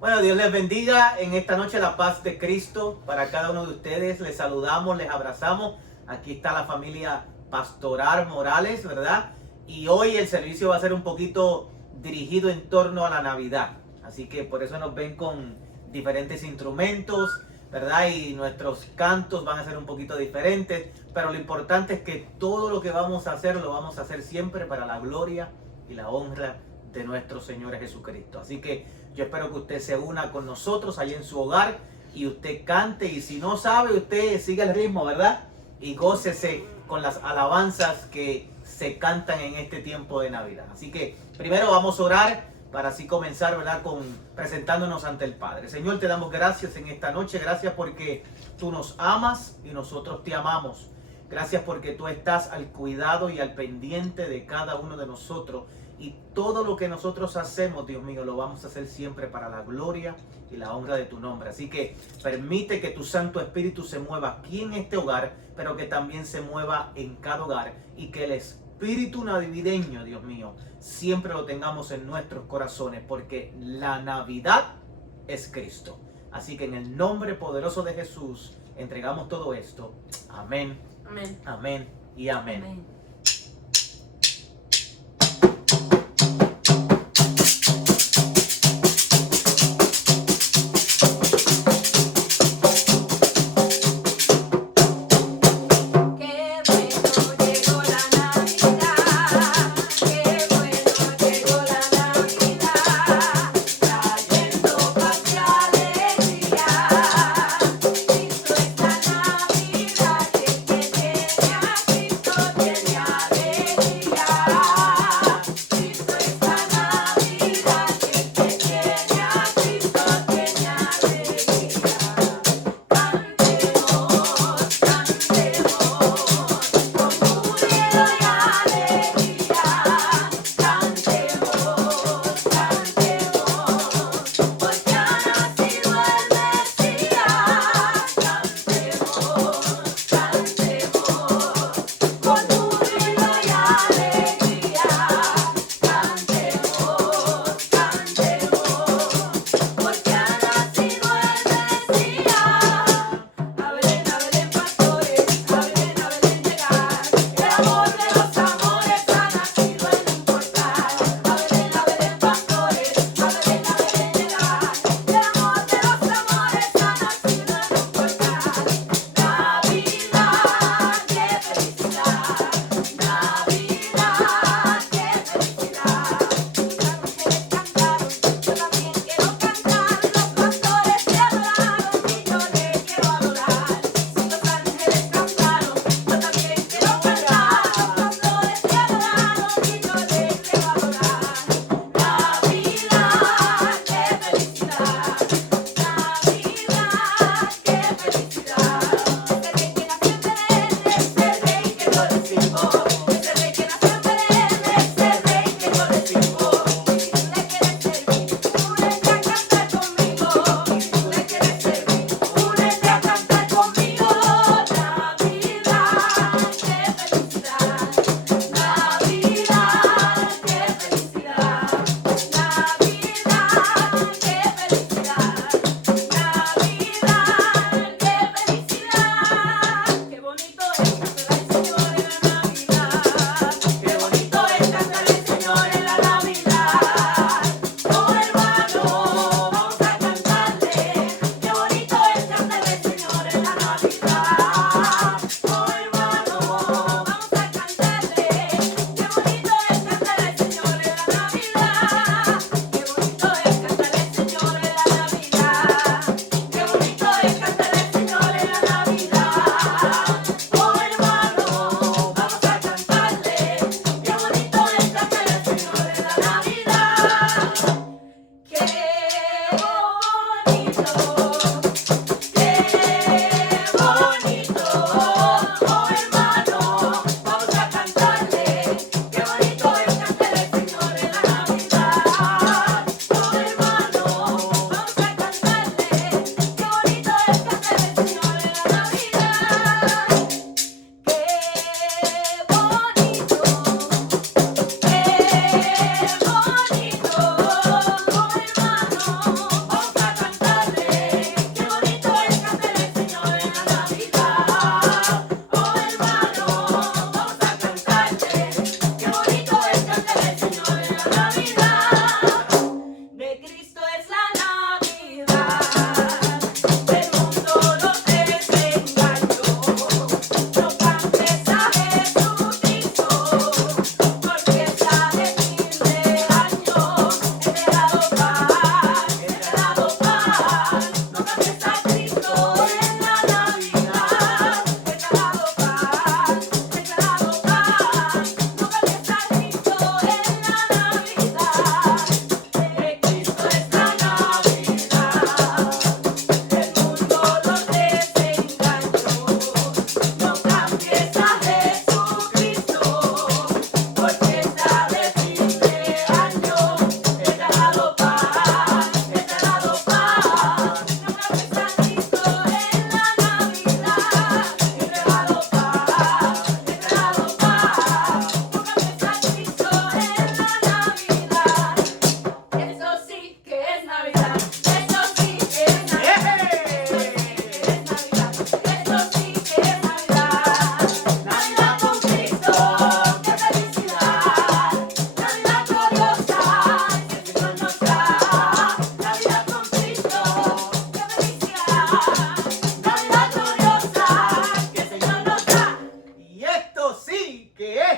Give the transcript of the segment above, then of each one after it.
Bueno, Dios les bendiga en esta noche, la paz de Cristo para cada uno de ustedes. Les saludamos, les abrazamos. Aquí está la familia Pastoral Morales, ¿verdad? Y hoy el servicio va a ser un poquito dirigido en torno a la Navidad. Así que por eso nos ven con diferentes instrumentos, ¿verdad? Y nuestros cantos van a ser un poquito diferentes. Pero lo importante es que todo lo que vamos a hacer, lo vamos a hacer siempre para la gloria y la honra de nuestro Señor Jesucristo. Así que yo espero que usted se una con nosotros allá en su hogar y usted cante. Y si no sabe, usted siga el ritmo, ¿verdad? Y gócese con las alabanzas que se cantan en este tiempo de Navidad. Así que primero vamos a orar para así comenzar, ¿verdad? Presentándonos ante el Padre. Señor, te damos gracias en esta noche. Gracias porque tú nos amas y nosotros te amamos. Gracias porque tú estás al cuidado y al pendiente de cada uno de nosotros. Y todo lo que nosotros hacemos, Dios mío, lo vamos a hacer siempre para la gloria y la honra de tu nombre. Así que permite que tu Santo Espíritu se mueva aquí en este hogar, pero que también se mueva en cada hogar. Y que el espíritu navideño, Dios mío, siempre lo tengamos en nuestros corazones, porque la Navidad es Cristo. Así que en el nombre poderoso de Jesús entregamos todo esto. Amén. Amén. Amén y amén. Amén. Tiene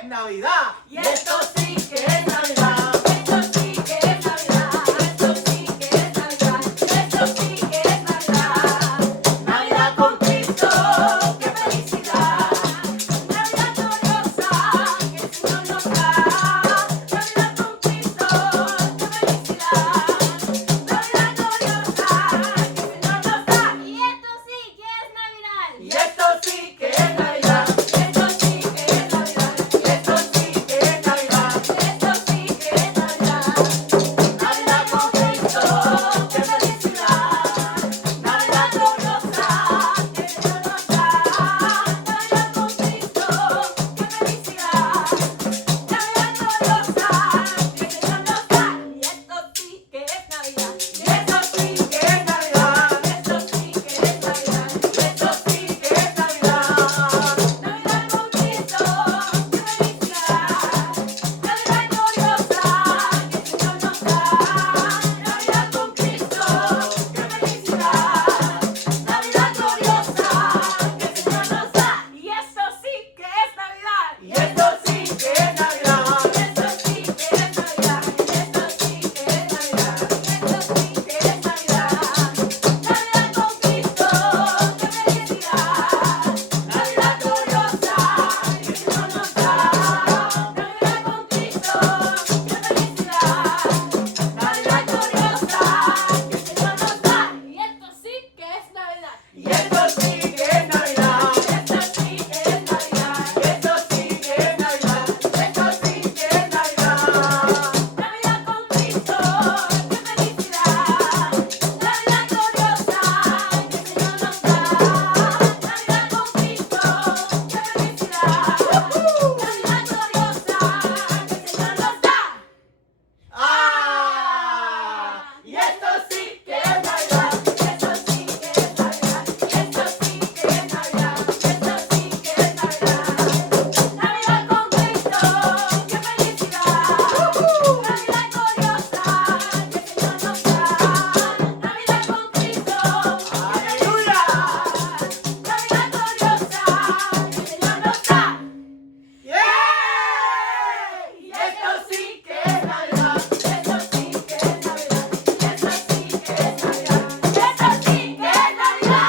es Navidad. Y esto sí que es Navidad. Esto sí que es Navidad. Esto sí que es Navidad. Esto sí que es Navidad. Navidad con Cristo, qué felicidad. Navidad gloriosa que el Señor nos da. Navidad con Cristo, qué felicidad. Navidad gloriosa que el Señor nos da. Y esto sí que es Navidad. Y esto sí que es Navidad. Esto sí que es Navidad. Y esto sí que es Navidad. Esto sí que es Navidad. Navidad con Cristo, qué felicidad. Navidad gloriosa que el Señor nos da. Navidad con Cristo, qué felicidad. Navidad gloriosa que el Señor nos da. Y esto sí que es Navidad. Y esto sí que es Navidad. Esto sí que es Navidad. Esto sí que es Navidad. Navidad con Cristo, qué felicidad. Navidad gloriosa que el Señor nos da. Navidad con Cristo, qué felicidad. Navidad gloriosa que el Señor nos da. Y eso sí que es Navidad. Y esto sí que es Navidad. Esto sí que es Navidad. Esto sí que es Navidad. Esto sí que es Navidad. Navidad con Cristo, qué felicidad. Navidad gloriosa que el Señor nos da. Navidad con Cristo, qué felicidad. Navidad gloriosa que el Señor nos da. Y esto sí que es Navidad. Y esto sí que es Navidad. Esto sí que es Navidad. Y esto sí que es Navidad. Esto sí que es Navidad. Navidad con Cristo, qué felicidad. Navidad gloriosa que el Señor nos da. Navidad con Cristo, qué felicidad. Navidad gloriosa que el Señor nos da. ¡Ah! Y esto sí que es Navidad. Esto sí que es Navidad. Esto sí que es Navidad. Esto sí que es Navidad. Navidad con Cristo, qué felicidad. Navidad gloriosa que el Señor nos da. Navidad con Cristo, qué ¡Aleluya! Navidad gloriosa que el Señor nos da. ¡Yeah! Y esto sí que es Navidad. Esto sí que es Navidad. Esto sí que es Navidad. Esto sí que es Navidad.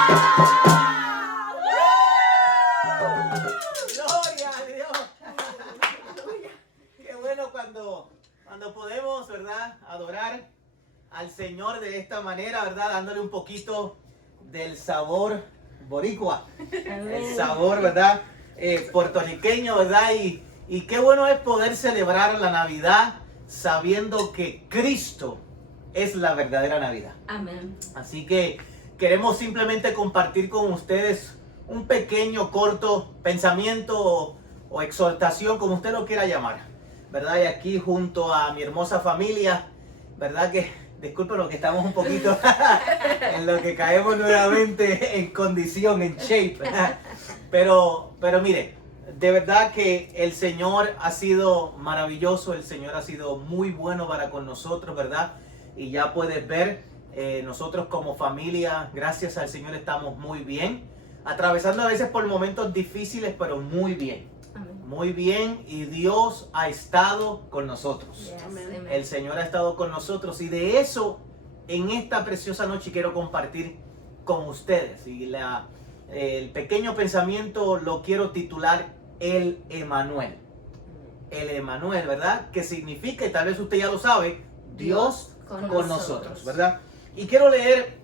Gloria a Dios. Qué bueno cuando podemos, ¿verdad? Adorar al Señor de esta manera, ¿verdad? Dándole un poquito del sabor boricua. El sabor, ¿verdad? Puertorriqueño, ¿verdad? Y qué bueno es poder celebrar la Navidad sabiendo que Cristo es la verdadera Navidad. Amén. Así que queremos simplemente compartir con ustedes un pequeño, corto pensamiento o exhortación, como usted lo quiera llamar, ¿verdad? Y aquí junto a mi hermosa familia, ¿verdad? Que disculpen lo que estamos un poquito en lo que caemos nuevamente en condición, en shape. Pero mire, de verdad que el Señor ha sido maravilloso, el Señor ha sido muy bueno para con nosotros, ¿verdad? Y ya puedes ver, nosotros como familia, gracias al Señor, estamos muy bien. Atravesando a veces por momentos difíciles, pero muy bien. Amén. Muy bien, y Dios ha estado con nosotros. Amén. El Señor ha estado con nosotros, y de eso en esta preciosa noche quiero compartir con ustedes. Y el pequeño pensamiento lo quiero titular El Emanuel. El Emanuel, ¿verdad? Que significa, y tal vez usted ya lo sabe, Dios con nosotros, ¿verdad? Y quiero leer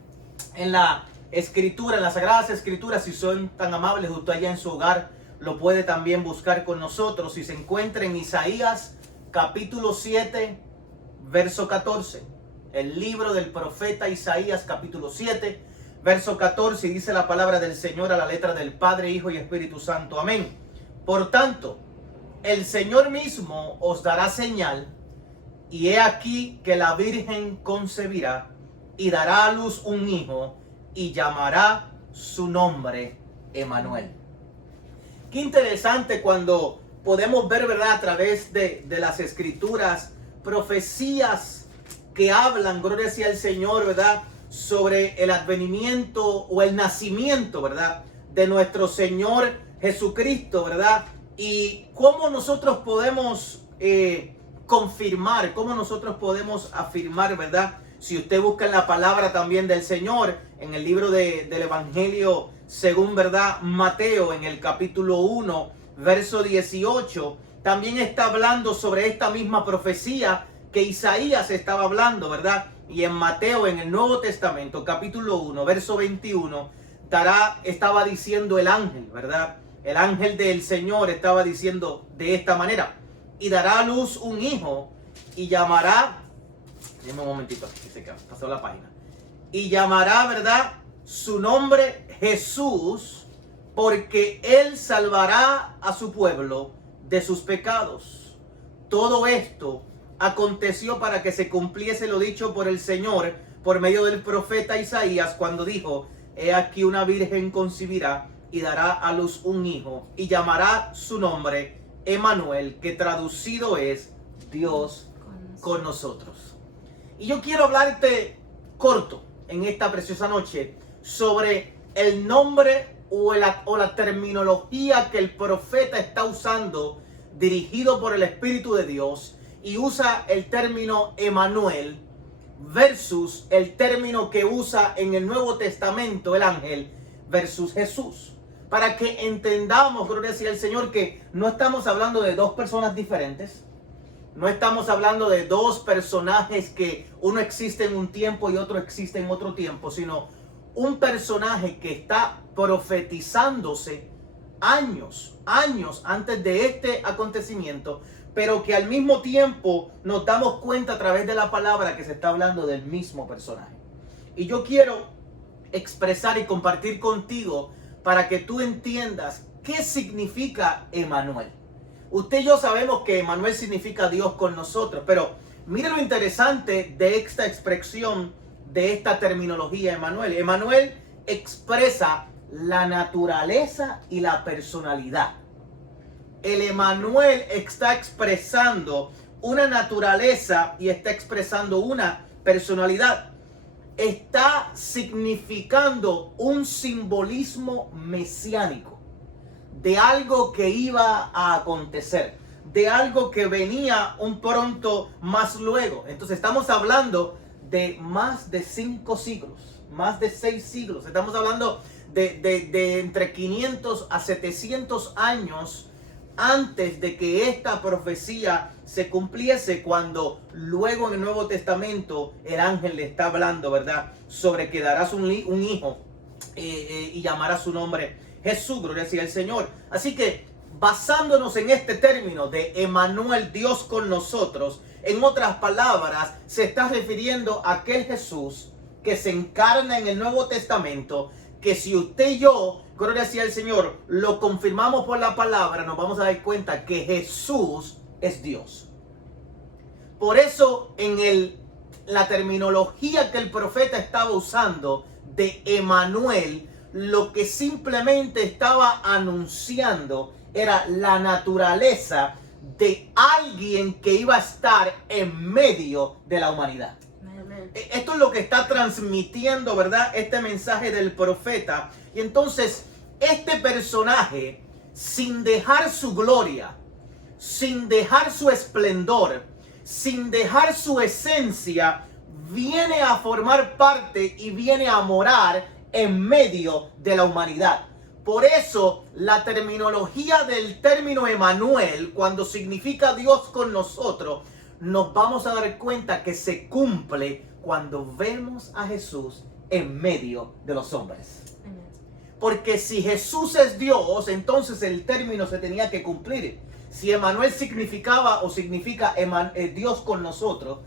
en la Escritura, en las Sagradas Escrituras, si son tan amables, usted allá en su hogar lo puede también buscar con nosotros. Si se encuentra en Isaías capítulo 7, verso 14. El libro del profeta Isaías capítulo 7, verso 14, y dice la palabra del Señor a la letra del Padre, Hijo y Espíritu Santo. Amén. Por tanto, el Señor mismo os dará señal, y he aquí que la Virgen concebirá y dará a luz un hijo, y llamará su nombre Emanuel. Qué interesante cuando podemos ver, ¿verdad?, a través de las Escrituras, profecías que hablan, gloria sea el Señor, ¿verdad?, sobre el advenimiento o el nacimiento, ¿verdad?, de nuestro Señor Jesucristo, ¿verdad?, ¿Y cómo nosotros podemos confirmar, cómo nosotros podemos afirmar, verdad? Si usted busca en la palabra también del Señor, en el libro del Evangelio según, verdad, Mateo, en el capítulo 1, verso 18, también está hablando sobre esta misma profecía que Isaías estaba hablando, ¿verdad? Y en Mateo, en el Nuevo Testamento, capítulo 1, verso 21, estaba diciendo el ángel, ¿verdad? El ángel del Señor estaba diciendo de esta manera: y dará a luz un hijo y llamará, dime un momentito, aquí se pasó la página, y llamará, ¿verdad?, su nombre Jesús, porque él salvará a su pueblo de sus pecados. Todo esto aconteció para que se cumpliese lo dicho por el Señor por medio del profeta Isaías, cuando dijo: he aquí una virgen concebirá y dará a luz un hijo y llamará su nombre Emmanuel, que traducido es Dios con nosotros. Y yo quiero hablarte corto en esta preciosa noche sobre el nombre o la terminología que el profeta está usando, dirigido por el Espíritu de Dios, y usa el término Emmanuel versus el término que usa en el Nuevo Testamento el ángel versus Jesús. Para que entendamos, gloria sea el Señor, que no estamos hablando de dos personas diferentes. No estamos hablando de dos personajes que uno existe en un tiempo y otro existe en otro tiempo, sino un personaje que está profetizándose años antes de este acontecimiento, pero que al mismo tiempo nos damos cuenta a través de la palabra que se está hablando del mismo personaje. Y yo quiero expresar y compartir contigo para que tú entiendas qué significa Emmanuel. Usted y yo sabemos que Emmanuel significa Dios con nosotros, pero mire lo interesante de esta expresión, de esta terminología Emmanuel. Emmanuel expresa la naturaleza y la personalidad. El Emmanuel está expresando una naturaleza y está expresando una personalidad. Está significando un simbolismo mesiánico de algo que iba a acontecer, de algo que venía un pronto más luego. Entonces estamos hablando de más de 5 siglos, más de 6 siglos. Estamos hablando de entre 500 a 700 años antes de que esta profecía se cumpliese, cuando luego en el Nuevo Testamento el ángel le está hablando, ¿verdad?, sobre que darás un hijo y llamará su nombre Jesús, gloria sea el Señor. Así que basándonos en este término de Emmanuel, Dios con nosotros, en otras palabras, se está refiriendo a aquel Jesús que se encarna en el Nuevo Testamento, que si usted y yo, gloria sea el Señor, lo confirmamos por la palabra, nos vamos a dar cuenta que Jesús es Dios. Por eso en la terminología que el profeta estaba usando de Emmanuel, lo que simplemente estaba anunciando era la naturaleza de alguien que iba a estar en medio de la humanidad. Esto es lo que está transmitiendo, ¿verdad?, este mensaje del profeta. Y entonces este personaje, sin dejar su gloria, sin dejar su esplendor, sin dejar su esencia, viene a formar parte y viene a morar en medio de la humanidad. Por eso la terminología del término Emmanuel, cuando significa Dios con nosotros, nos vamos a dar cuenta que se cumple cuando vemos a Jesús en medio de los hombres. Porque si Jesús es Dios, entonces el término se tenía que cumplir. Si Emmanuel significaba o significa Dios con nosotros,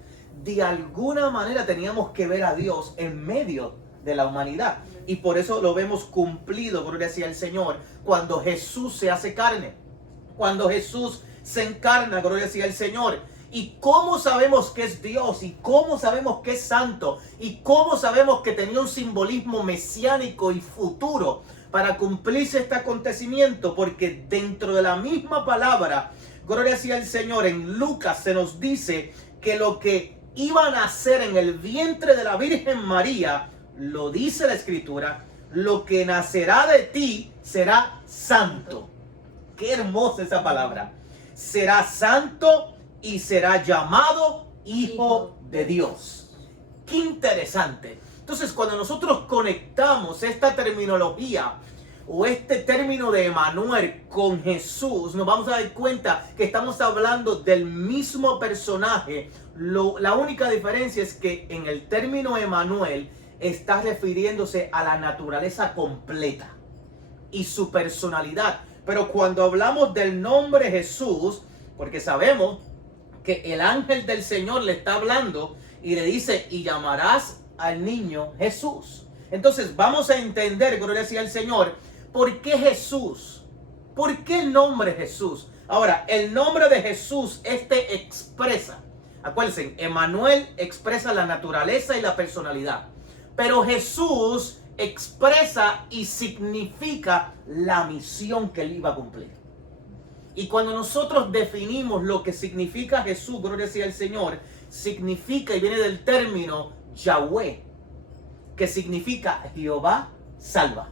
de alguna manera teníamos que ver a Dios en medio de la humanidad. Y por eso lo vemos cumplido, gloria sea el Señor, cuando Jesús se hace carne, cuando Jesús se encarna, gloria sea el Señor. ¿Y cómo sabemos que es Dios? ¿Y cómo sabemos que es santo? ¿Y cómo sabemos que tenía un simbolismo mesiánico y futuro para cumplirse este acontecimiento? Porque dentro de la misma palabra, gloria sea el Señor, en Lucas se nos dice que lo que iban a hacer en el vientre de la Virgen María, lo dice la Escritura, lo que nacerá de ti será santo. Qué hermosa esa palabra. Será santo y será llamado Hijo de Dios. Qué interesante. Entonces, cuando nosotros conectamos esta terminología o este término de Emmanuel con Jesús, nos vamos a dar cuenta que estamos hablando del mismo personaje. La única diferencia es que en el término Emmanuel está refiriéndose a la naturaleza completa y su personalidad. Pero cuando hablamos del nombre Jesús, porque sabemos que el ángel del Señor le está hablando y le dice, y llamarás al niño Jesús. Entonces vamos a entender, gloria sea al Señor, ¿por qué Jesús? ¿Por qué el nombre Jesús? Ahora, el nombre de Jesús expresa, acuérdense, Emmanuel expresa la naturaleza y la personalidad, pero Jesús expresa y significa la misión que él iba a cumplir. Y cuando nosotros definimos lo que significa Jesús, gloria sea al Señor, significa y viene del término Yahweh, que significa Jehová salva.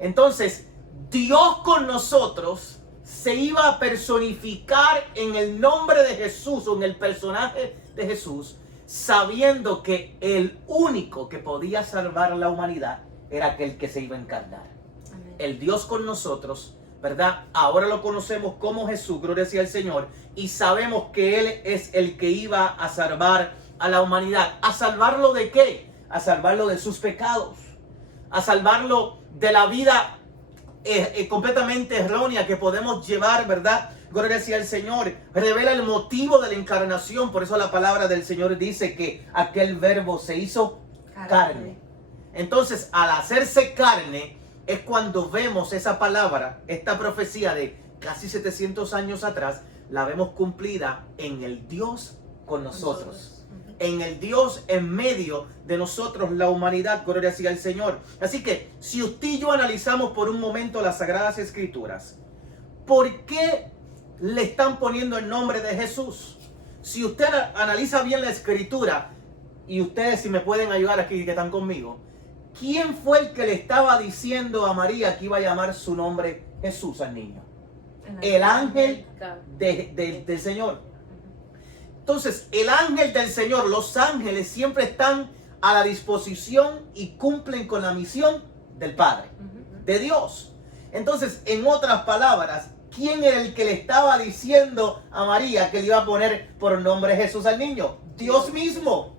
Entonces, Dios con nosotros se iba a personificar en el nombre de Jesús o en el personaje de Jesús, sabiendo que el único que podía salvar a la humanidad era aquel que se iba a encarnar. Amén. El Dios con nosotros, ¿verdad? Ahora lo conocemos como Jesús, gloria sea al Señor, y sabemos que Él es el que iba a salvar a la humanidad. ¿A salvarlo de qué? A salvarlo de sus pecados, a salvarlo de la vida completamente errónea que podemos llevar, ¿verdad? Gloria sea al Señor. Revela el motivo de la encarnación. Por eso la palabra del Señor dice que aquel verbo se hizo carne. Entonces, al hacerse carne, es cuando vemos esa palabra, esta profecía de casi 700 años atrás, la vemos cumplida en el Dios con nosotros. En el Dios en medio de nosotros, la humanidad, gloria sea al Señor. Así que, si usted y yo analizamos por un momento las Sagradas Escrituras, ¿por qué le están poniendo el nombre de Jesús? Si usted analiza bien la Escritura, y ustedes si me pueden ayudar aquí que están conmigo, ¿quién fue el que le estaba diciendo a María que iba a llamar su nombre Jesús al niño? El ángel del Señor. Entonces, el ángel del Señor, los ángeles siempre están a la disposición y cumplen con la misión del Padre, de Dios. Entonces, en otras palabras, ¿quién era el que le estaba diciendo a María que le iba a poner por nombre Jesús al niño? Dios mismo.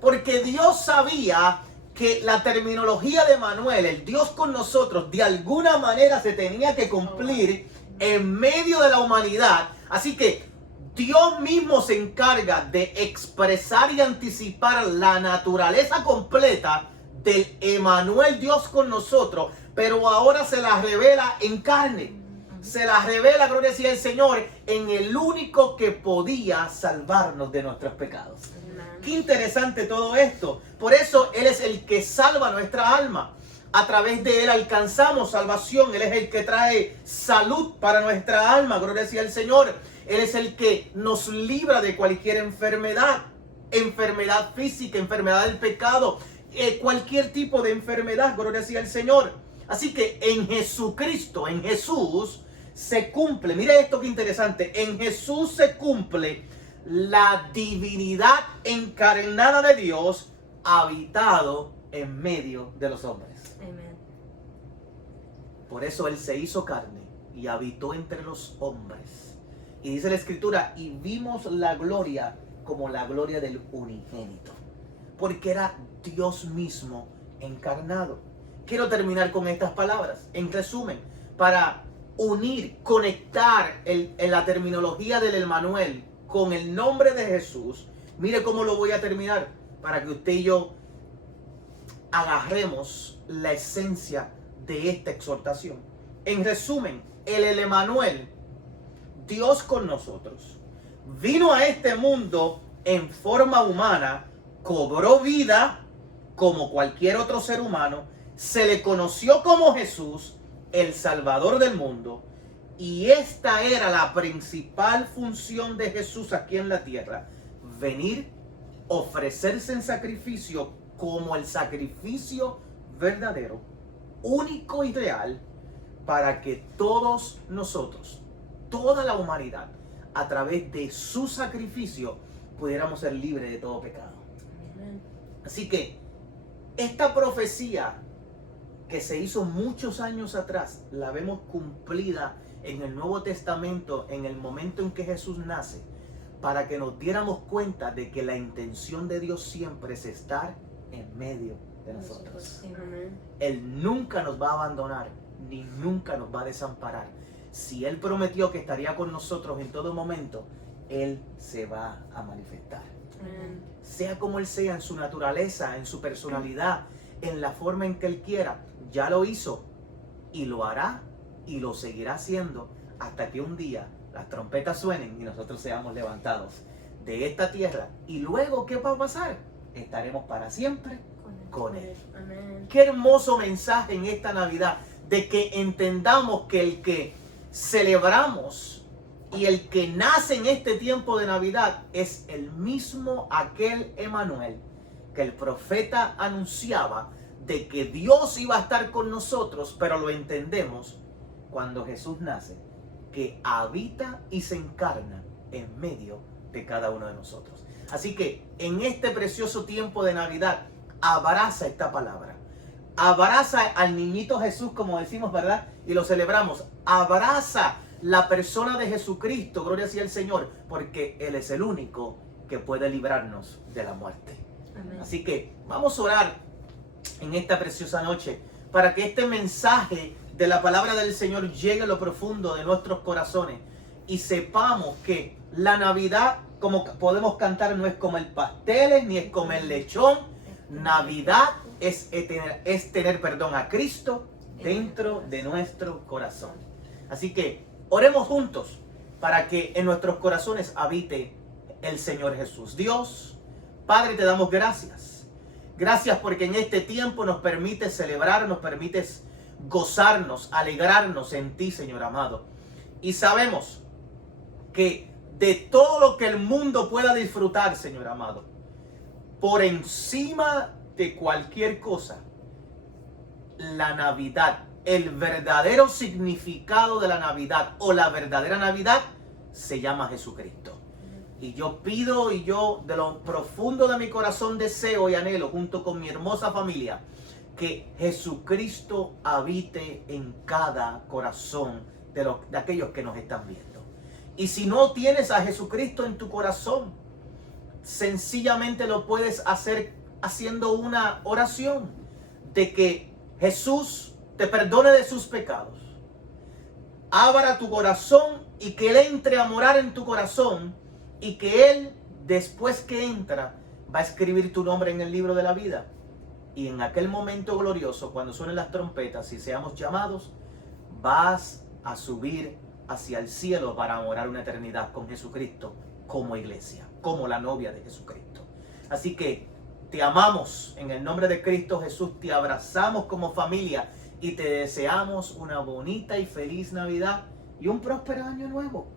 Porque Dios sabía que la terminología de Emmanuel, el Dios con nosotros, de alguna manera se tenía que cumplir en medio de la humanidad. Así que Dios mismo se encarga de expresar y anticipar la naturaleza completa del Emmanuel, Dios con nosotros, pero ahora se la revela en carne. Se la revela, gloria sea el Señor, en el único que podía salvarnos de nuestros pecados. Qué interesante todo esto. Por eso Él es el que salva nuestra alma. A través de Él alcanzamos salvación. Él es el que trae salud para nuestra alma. Gloria sea al Señor. Él es el que nos libra de cualquier enfermedad. Enfermedad física, enfermedad del pecado. Cualquier tipo de enfermedad. Gloria sea al Señor. Así que en Jesucristo, en Jesús, se cumple. Mire esto que interesante. En Jesús se cumple la divinidad encarnada de Dios habitado en medio de los hombres. Amén. Por eso Él se hizo carne y habitó entre los hombres. Y dice la Escritura, y vimos la gloria como la gloria del unigénito. Porque era Dios mismo encarnado. Quiero terminar con estas palabras. En resumen, para unir, conectar la terminología del Emmanuel con el nombre de Jesús, mire cómo lo voy a terminar para que usted y yo agarremos la esencia de esta exhortación. En resumen, el Emmanuel, Dios con nosotros, vino a este mundo en forma humana, cobró vida como cualquier otro ser humano, se le conoció como Jesús, el Salvador del mundo, y esta era la principal función de Jesús aquí en la tierra: venir, ofrecerse en sacrificio como el sacrificio verdadero, único y real, para que todos nosotros, toda la humanidad, a través de su sacrificio, pudiéramos ser libres de todo pecado. Así que esta profecía que se hizo muchos años atrás, la vemos cumplida en el Nuevo Testamento en el momento en que Jesús nace, para que nos diéramos cuenta de que la intención de Dios siempre es estar en medio de nosotros. Él nunca nos va a abandonar, ni nunca nos va a desamparar. Si Él prometió que estaría con nosotros en todo momento, Él se va a manifestar. Sea como Él sea, en su naturaleza, en su personalidad, en la forma en que Él quiera, ya lo hizo y lo hará y lo seguirá haciendo hasta que un día las trompetas suenen y nosotros seamos levantados de esta tierra. Y luego, ¿qué va a pasar? Estaremos para siempre con Él. Amén. Qué hermoso mensaje en esta Navidad, de que entendamos que el que celebramos y el que nace en este tiempo de Navidad es el mismo aquel Emanuel que el profeta anunciaba de que Dios iba a estar con nosotros, pero lo entendemos cuando Jesús nace, que habita y se encarna en medio de cada uno de nosotros. Así que en este precioso tiempo de Navidad, abraza esta palabra. Abraza al niñito Jesús, como decimos, ¿verdad? Y lo celebramos. Abraza la persona de Jesucristo, gloria sea el Señor, porque Él es el único que puede librarnos de la muerte. Amén. Así que vamos a orar en esta preciosa noche para que este mensaje de la palabra del Señor llegue a lo profundo de nuestros corazones y sepamos que la Navidad, como podemos cantar, no es comer pasteles ni es comer lechón. Navidad es tener a Cristo dentro de nuestro corazón. Así que oremos juntos para que en nuestros corazones habite el Señor Jesús. Dios, Padre, te damos gracias. Gracias porque en este tiempo nos permites celebrar, nos permites gozarnos, alegrarnos en ti, Señor amado. Y sabemos que de todo lo que el mundo pueda disfrutar, Señor amado, por encima de cualquier cosa, la Navidad, el verdadero significado de la Navidad o la verdadera Navidad se llama Jesucristo. Y yo pido y yo de lo profundo de mi corazón deseo y anhelo junto con mi hermosa familia que Jesucristo habite en cada corazón de aquellos que nos están viendo. Y si no tienes a Jesucristo en tu corazón, sencillamente lo puedes hacer haciendo una oración de que Jesús te perdone de sus pecados, abra tu corazón y que Él entre a morar en tu corazón y que Él, después que entra, va a escribir tu nombre en el libro de la vida. Y en aquel momento glorioso, cuando suenen las trompetas y seamos llamados, vas a subir hacia el cielo para morar una eternidad con Jesucristo como iglesia, como la novia de Jesucristo. Así que te amamos en el nombre de Cristo Jesús, te abrazamos como familia y te deseamos una bonita y feliz Navidad y un próspero año nuevo,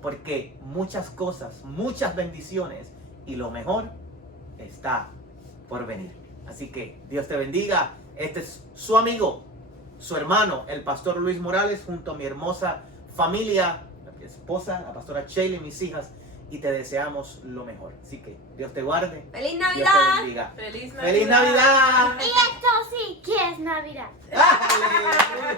porque muchas cosas, muchas bendiciones y lo mejor está por venir. Así que Dios te bendiga. Este es su amigo, su hermano, el pastor Luis Morales, junto a mi hermosa familia, mi esposa, la pastora Sheila y mis hijas, y te deseamos lo mejor. Así que Dios te guarde. ¡Feliz Dios te Navidad! bendiga. ¡Feliz ¡Feliz Navidad! Y esto sí que es Navidad. ¡Aleluya!